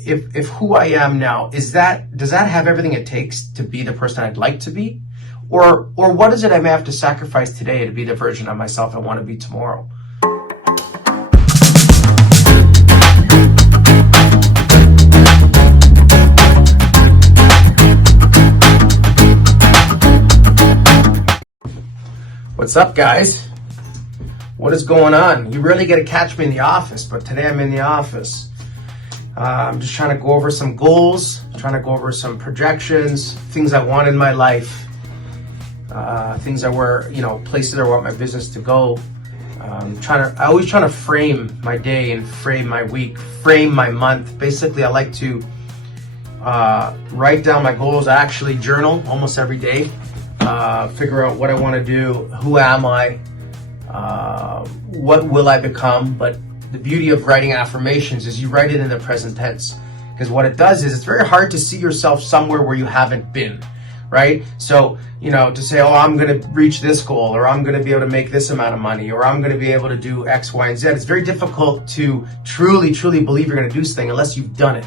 if who I am now, does that have everything it takes to be the person I'd like to be? Or what is it I may have to sacrifice today to be the version of myself I want to be tomorrow? What's up, guys? What is going on? You rarely get to catch me in the office, but today I'm in the office. I'm just trying to go over some goals, trying to go over some projections, things I want in my life, things I were, places I want my business to go. I always try to frame my day and frame my week, frame my month. Basically, I like to write down my goals. I actually journal almost every day, figure out what I want to do, who am I, what will I become. But the beauty of writing affirmations is you write it in the present tense, because what it does is it's very hard to see yourself somewhere where you haven't been, right? So, to say, oh, I'm going to reach this goal, or I'm going to be able to make this amount of money, or I'm going to be able to do X, Y, and Z. It's very difficult to truly believe you're going to do this thing unless you've done it.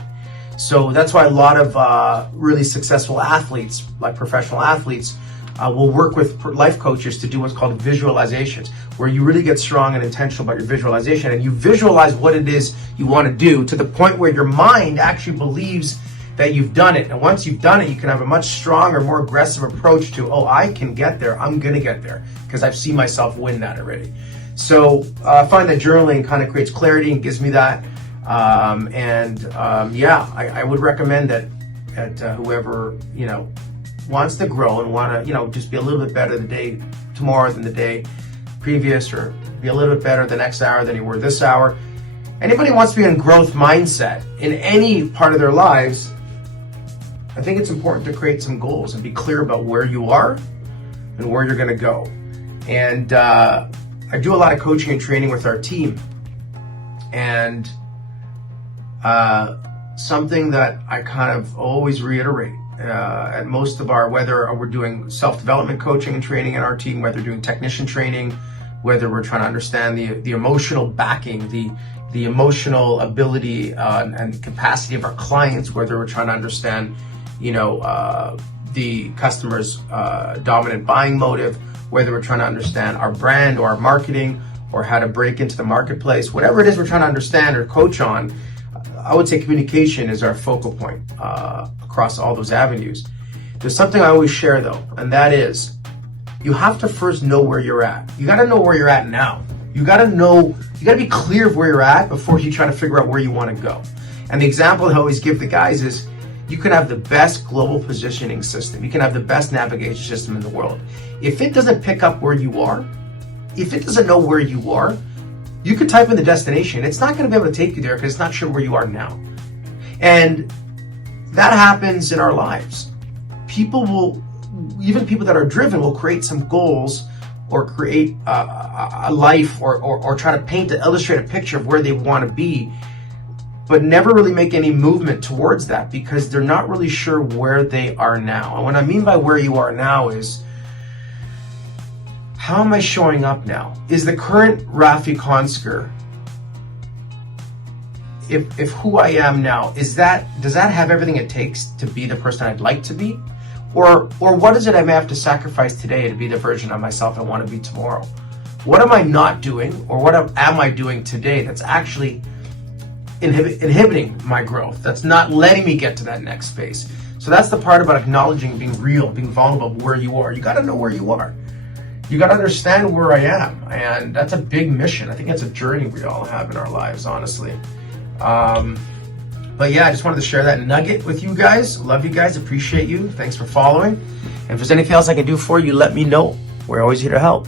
So that's why a lot of really successful athletes, like professional athletes, will work with life coaches to do what's called visualizations, where you really get strong and intentional about your visualization, and you visualize what it is you want to do to the point where your mind actually believes that you've done it. And once you've done it, you can have a much stronger, more aggressive approach to, oh, I can get there. I'm going to get there because I've seen myself win that already. So I find that journaling kind of creates clarity and gives me that. I would recommend that whoever, wants to grow and want to, just be a little bit better the day tomorrow than the day previous, or be a little bit better the next hour than you were this hour. Anybody who wants to be in growth mindset in any part of their lives, I think it's important to create some goals and be clear about where you are and where you're going to go. And I do a lot of coaching and training with our team. And something that I kind of always reiterate at most of our, whether we're doing self-development coaching and training in our team, whether we're doing technician training, whether we're trying to understand the emotional backing, the emotional ability and capacity of our clients, whether we're trying to understand, the customer's dominant buying motive, whether we're trying to understand our brand or our marketing or how to break into the marketplace, whatever it is we're trying to understand or coach on, I would say communication is our focal point across all those avenues. There's something I always share though, and that is you have to first know where you're at. You got to know where you're at now. You got to be clear of where you're at before you try to figure out where you want to go. And the example I always give the guys is you can have the best global positioning system. You can have the best navigation system in the world. If it doesn't pick up where you are, if it doesn't know where you are, you could type in the destination. It's not going to be able to take you there because it's not sure where you are now. And that happens in our lives. Even people that are driven will create some goals or create a life or try to illustrate a picture of where they want to be, but never really make any movement towards that because they're not really sure where they are now. And what I mean by where you are now is, how am I showing up now? Is the current Raphie Konsker, if who I am now, does that have everything it takes to be the person I'd like to be? Or what is it I may have to sacrifice today to be the version of myself I want to be tomorrow? What am I not doing, or what am I doing today that's actually inhibiting my growth, that's not letting me get to that next space? So that's the part about acknowledging, being real, being vulnerable, where you are. You got to know where you are. You got to understand where I am, and that's a big mission. I think that's a journey we all have in our lives, honestly. But yeah, I just wanted to share that nugget with you guys. Love you guys, appreciate you. Thanks for following. And if there's anything else I can do for you, let me know. We're always here to help.